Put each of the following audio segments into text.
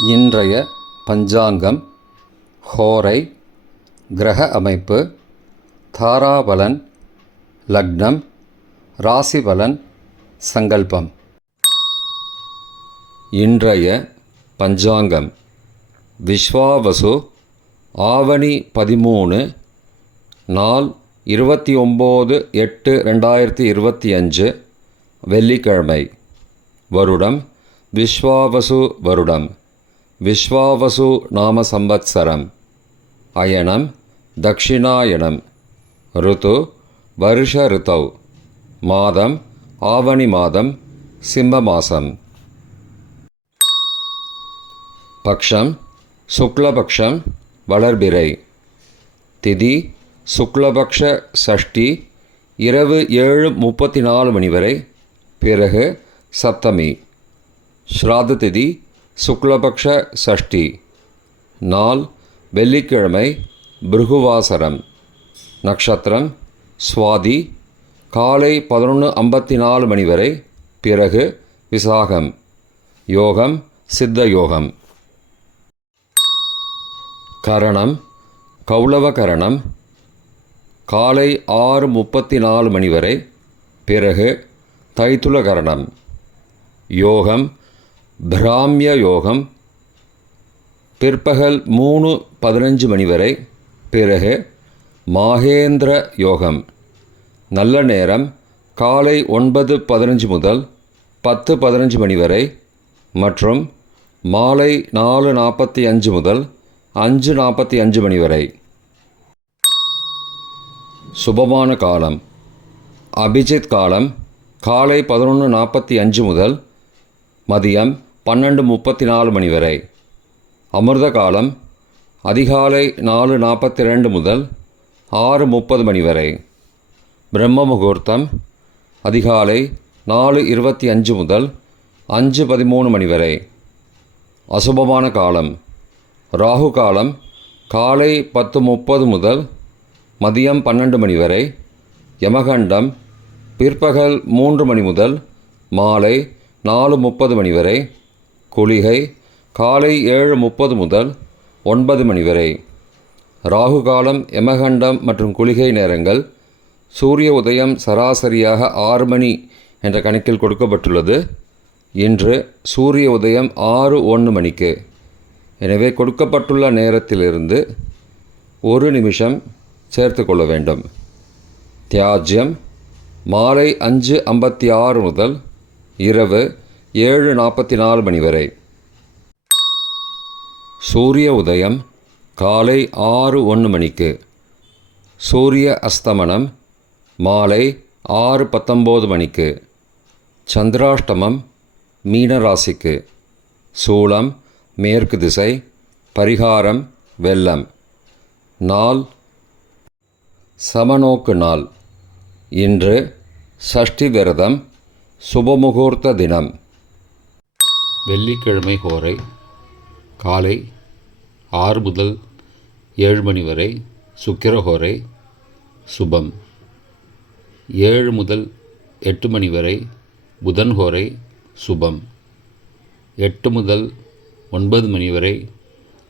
இன்றைய பஞ்சாங்கம், ஹோரை, கிரக அமைப்பு, தாராபலன், லக்னம், ராசிபலன், சங்கல்பம். இன்றைய பஞ்சாங்கம் விஸ்வாவசு, ஆவணி 13, நாள் 29/8/2025, வெள்ளிக்கிழமை. வருடம் விஸ்வாவசு வருடம். விஸ்வாவசு நாம சம்பத்சரம். அயனம் தக்ஷிணாயனம். ருது வருஷ ருத்தௌ. மாதம் ஆவணி மாதம், சிம்ம மாசம். பக்ஷம் சுக்லபக்ஷம், வளர்பிறை. திதி சுக்லபக்ஷ சஷ்டி, இரவு 7:34 மணி வரை, பிறகு சப்தமி. ஸ்ராத்த திதி சுக்லபக்ஷ சஷ்டி. நாள் வெள்ளிக்கிழமை, பிருகுவாசரம். நக்ஷத்திரம் சுவாதி, காலை 11:54 மணி வரை, பிறகு விசாகம். யோகம் சித்த யோகம். கரணம் கௌளவ கரணம். காலை 6:34 மணி வரை, பிறகு தைத்துல கரணம். யோகம் பிராமிய யோகம். பிற்பகல் 3:15 மணி வரை, பிறகு மாகேந்திர யோகம். நல்ல நேரம் காலை 9:15 முதல் 10:15 மணி வரை மற்றும் மாலை 4:45 முதல் 5:45 மணி வரை. சுபமான காலம் அபிஜித் காலம் காலை 11:45 முதல் மதியம் 12:34 மணி வரை. அமிர்த காலம் அதிகாலை 4:42 முதல் 6:30 மணி வரை. பிரம்ம முகூர்த்தம் அதிகாலை 4:25 முதல் 5:13 மணி வரை. அசுபமான காலம் ராகு காலம் காலை 10:30 முதல் மதியம் 12 மணி வரை. யமகண்டம் பிற்பகல் 3 மணி முதல் மாலை 4:30 மணி வரை. குளிகை காலை 7:30 முதல் 9 மணி வரை. ராகு காலம், யமகண்டம் மற்றும் குளிகை நேரங்கள் சூரிய உதயம் சராசரியாக 6 மணி என்ற கணக்கில் கொடுக்கப்பட்டுள்ளது. இன்று சூரிய உதயம் 6:01 மணிக்கு. எனவே கொடுக்கப்பட்டுள்ள நேரத்திலிருந்து 1 நிமிஷம் சேர்த்து கொள்ள வேண்டும். தியாஜ்யம் மாலை 5:56 முதல் இரவு 7:44 மணி வரை. சூரிய உதயம் காலை 6:01 மணிக்கு. சூரிய அஸ்தமனம் மாலை 6:19 மணிக்கு. சந்திராஷ்டமம் மீனராசிக்கு. சூலம் மேற்கு திசை. பரிகாரம் வெள்ளம். நாள் சமநோக்கு நாள். இன்று சஷ்டி விரதம். சுபமுகூர்த்த தினம். வெள்ளிக்கிழமை ஹோரை காலை 6 முதல் 7 மணி வரை, சுக்கிரஹோரை சுபம். 7 முதல் 8 மணி வரை, புதன் ஹோரை சுபம். 8 முதல் 9 மணி வரை,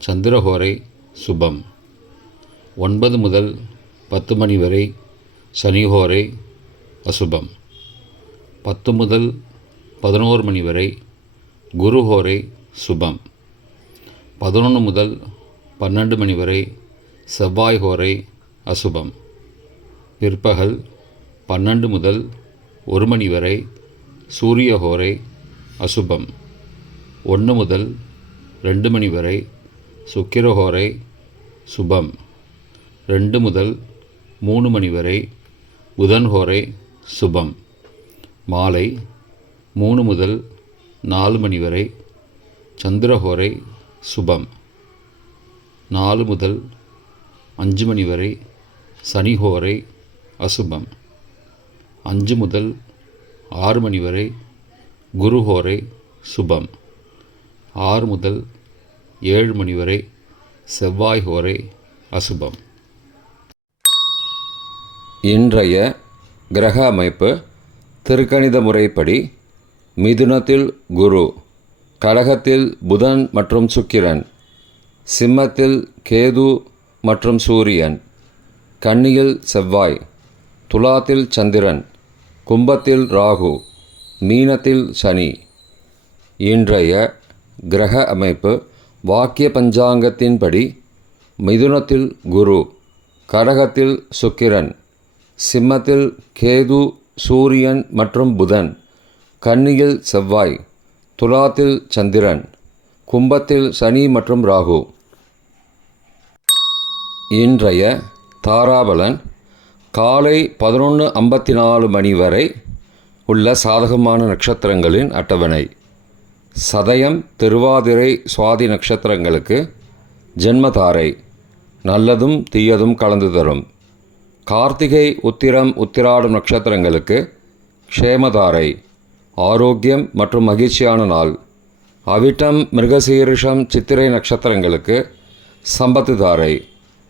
சந்திரஹோரை சுபம். 9 முதல் 10 மணி வரை, சனிஹோரை அசுபம். 10 முதல் 11 மணி வரை, குருஹோரை சுபம். 11 முதல் 12 மணி வரை, செவ்வாய் ஹோரை அசுபம். பிற்பகல் 12 முதல் 1 மணி வரை, சூரிய ஹோரை அசுபம். 1 முதல் 2 மணி வரை, சுக்கிரஹோரை சுபம். 2 முதல் 3 மணி வரை, புதன் ஹோரை சுபம். மாலை 3 முதல் 4 மணி வரை, சந்திரஹோரை சுபம். 4 முதல் 5 மணி வரை, சனிஹோரை அசுபம். 5 முதல் 6 மணி வரை, குருஹோரை சுபம். 6 முதல் 7 மணி வரை, செவ்வாய் ஹோரை அசுபம். இன்றைய கிரக அமைப்பு திருக்கணித முறைப்படி மிதுனத்தில் குரு, கடகத்தில் புதன் மற்றும் சுக்கிரன், சிம்மத்தில் கேது மற்றும் சூரியன், கன்னியில் செவ்வாய், துலாத்தில் சந்திரன், கும்பத்தில் ராகு, மீனத்தில் சனி. இன்றைய கிரக அமைப்பு வாக்கிய பஞ்சாங்கத்தின்படி மிதுனத்தில் குரு, கடகத்தில் சுக்கிரன், சிம்மத்தில் கேது, சூரியன் மற்றும் புதன், கன்னியில் செவ்வாய், துலாத்தில் சந்திரன், கும்பத்தில் சனி மற்றும் ராகு. இன்றைய தாராபலன் காலை 11:54 மணி வரை உள்ள சாதகமான நட்சத்திரங்களின் அட்டவணை. சதயம், திருவாதிரை, சுவாதி நட்சத்திரங்களுக்கு ஜென்மதாரை, நல்லதும் தீயதும் கலந்து தரும். கார்த்திகை, உத்திரம், உத்திராடம் நட்சத்திரங்களுக்கு க்ஷேமதாரை, ஆரோக்கியம் மற்றும் மகிழ்ச்சியான நாள். அவிட்டம், மிருகசீரிஷம், சித்திரை நட்சத்திரங்களுக்கு சம்பத்து தாரை,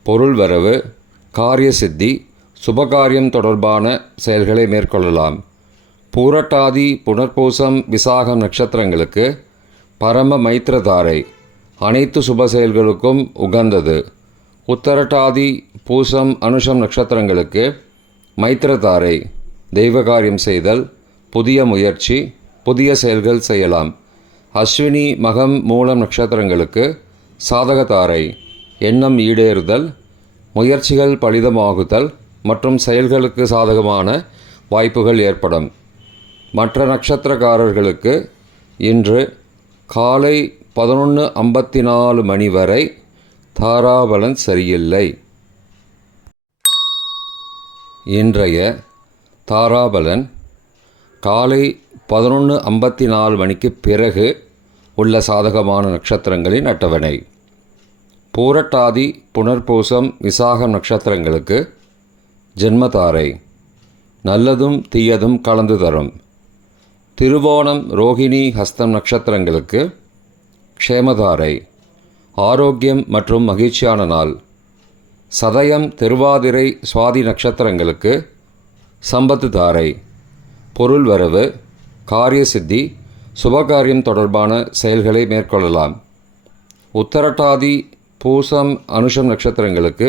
பொருள் வரவு, காரிய சித்தி, சுபகாரியம் தொடர்பான செயல்களை மேற்கொள்ளலாம். பூரட்டாதி, புனர்பூசம், விசாகம் நட்சத்திரங்களுக்கு பரம மைத்திரதாரை, அனைத்து சுப செயல்களுக்கும் உகந்தது. உத்தரட்டாதி, பூசம், அனுஷம் நட்சத்திரங்களுக்கு மைத்திரதாரை, தெய்வகாரியம் செய்தல், புதிய முயற்சி, புதிய செயல்கள் செய்யலாம். அஸ்வினி, மகம், மூலம் நட்சத்திரங்களுக்கு சாதகதாரை, எண்ணம் ஈடேறுதல், முயற்சிகள் பலிதமாகுதல் மற்றும் செயல்களுக்கு சாதகமான வாய்ப்புகள் ஏற்படும். மற்ற நட்சத்திரக்காரர்களுக்கு இன்று காலை 11:54 மணி வரை தாராபலன் சரியில்லை. இன்றைய தாராபலன் காலை 11:54 மணிக்கு பிறகு உள்ள சாதகமான நட்சத்திரங்களின் அட்டவணை. பூரட்டாதி, புனர்பூசம், விசாகம் நட்சத்திரங்களுக்கு ஜென்மதாரை, நல்லதும் தீயதும் கலந்து தரும். திருவோணம், ரோகிணி, ஹஸ்தம் நட்சத்திரங்களுக்கு க்ஷேமதாரை, ஆரோக்கியம் மற்றும் மகிழ்ச்சியான நாள். சதயம், திருவாதிரை, சுவாதி நட்சத்திரங்களுக்கு சம்பத்து தாரை, பொருள் வரவு, காரிய சித்தி, சுபகாரியம் தொடர்பான செயல்களை மேற்கொள்ளலாம். உத்தரட்டாதி, பூசம், அனுஷம் நட்சத்திரங்களுக்கு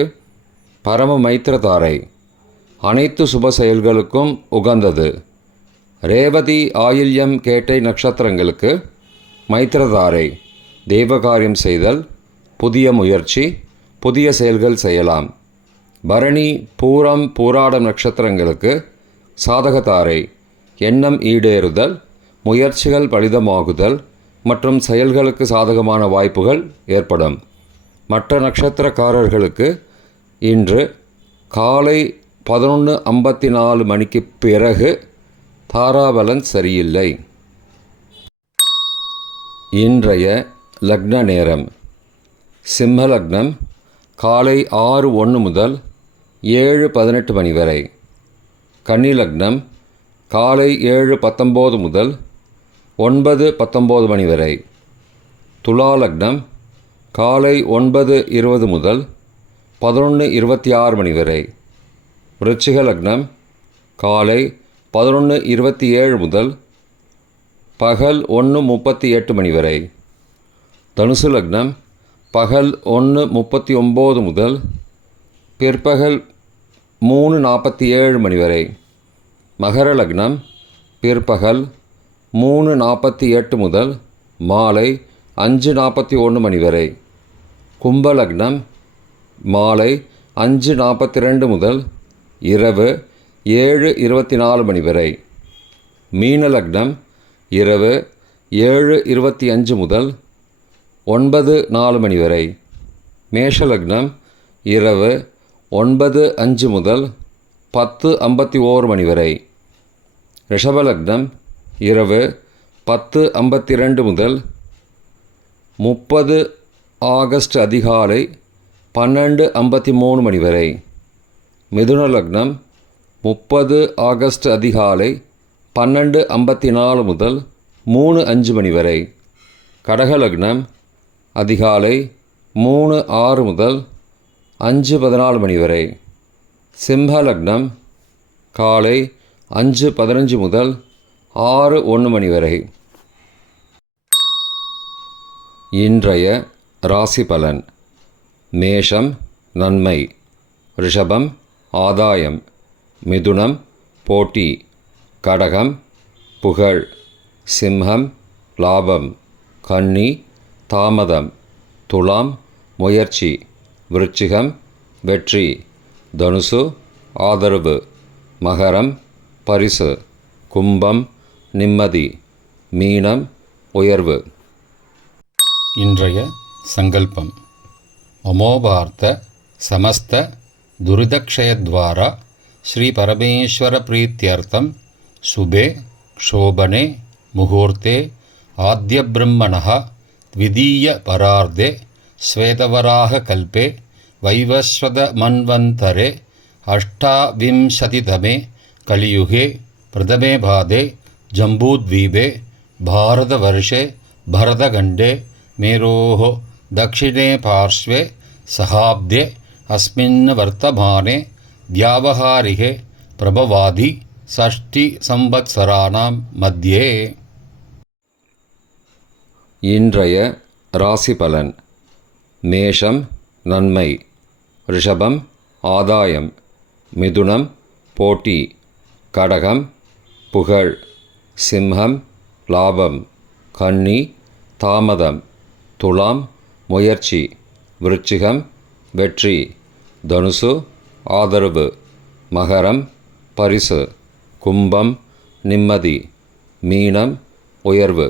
பரம மைத்திரதாரை, அனைத்து சுப செயல்களுக்கும் உகந்தது. ரேவதி, ஆயில்யம், கேட்டை நட்சத்திரங்களுக்கு மைத்திரதாரை, தெய்வகாரியம் செய்தல், புதிய முயற்சி, புதிய செயல்கள் செய்யலாம். பரணி, பூரம், பூராடம் நட்சத்திரங்களுக்கு சாதகதாரை, எண்ணம் ஈடேறுதல், முயற்சிகள் பலிதமாகுதல் மற்றும் செயல்களுக்கு சாதகமான வாய்ப்புகள் ஏற்படும். மற்ற நட்சத்திரக்காரர்களுக்கு இன்று காலை 11:54 மணிக்கு பிறகு தாராபலன் சரியில்லை. இன்றைய லக்ன நேரம். சிம்ம லக்னம் காலை 6:01 முதல் 7:18 மணி வரை. கன்னி லக்னம் காலை 7:19 முதல் 9:19 மணி வரை. துலா லக்னம் காலை 9:20 முதல் 11:26 மணி வரை. விருச்சிக லக்னம் காலை 11:27 முதல் பகல் 1:38 மணி வரை. தனுசு லக்னம் பகல் 1:39 முதல் பிற்பகல் 3:47 மணி வரை. மகர லக்னம் பிற்பகல் 3:48 முதல் மாலை 5:41 மணி வரை. கும்ப லக்னம் மாலை 5:42 முதல் இரவு 7:24 மணி வரை. மீன லக்னம் இரவு 7:25 முதல் 9:04 மணி வரை. மேஷ லக்னம் இரவு 9:05 முதல் 10:51 மணி வரை. ரிஷப லக்னம் இரவு 10:52 முதல் 30 ஆகஸ்ட் அதிகாலை 12:53 மணி வரை. மிதுன லக்னம் 30 ஆகஸ்ட் அதிகாலை 12:54 முதல் 3:05 மணி வரை. கடக லக்னம் அதிகாலை 3:06 முதல் 5:14 மணி வரை. சிம்ம லக்னம் காலை 5:15 முதல் 6:01 மணி வரை. இன்றைய ராசி பலன். மேஷம் நன்மை, ரிஷபம் ஆதாயம், மிதுனம் போட்டி, கடகம் புகழ், சிம்ஹம் லாபம், கன்னி தாமதம், துலாம் முயற்சி, விருச்சிகம் வெற்றி, தனுசு ஆதரவு, மகரம் பரிசு, கும்பம் நிம்மதி, மீனம் உயர்வு. இன்றைய சங்கல்பம். மமோபார்த்த சமஸ்த துரிதக்ஷயத்வாரா ஸ்ரீ பரமேஸ்வர பிரீத்தியர்த்தம் சுபே க்ஷோபனே முகூர்த்தே ஆத்யபிரம்மணः த்விதீய பரார்த்தே ஸ்வேதவராக கல்பே வைவஸ்வத மன்வந்தரே அஷ்டாவிம்சதிதமே கலியுகே பிரதமே பாதே ஜம்பூத்வீபே பாரதவர்ஷே பரதகண்டே மேரோः दक्षिणे पार्श्वे सहाब्दे अस्मिन् वर्तमाने व्यावहारिके प्रभवादि षष्टिसंवत्सराणां मध्ये. இன்றைய ராசி பலன். மேஷம் நன்மை, ரிஷபம் ஆதாயம், மிதுனம் போட்டி, கடகம் புகழ், சிம்ஹம் லாபம், கன்னி தாமதம், துலாம் முயற்சி, விருச்சிகம் வெற்றி, தனுசு ஆதரவு, மகரம் பரிசு, கும்பம் நிம்மதி, மீனம் உயர்வு.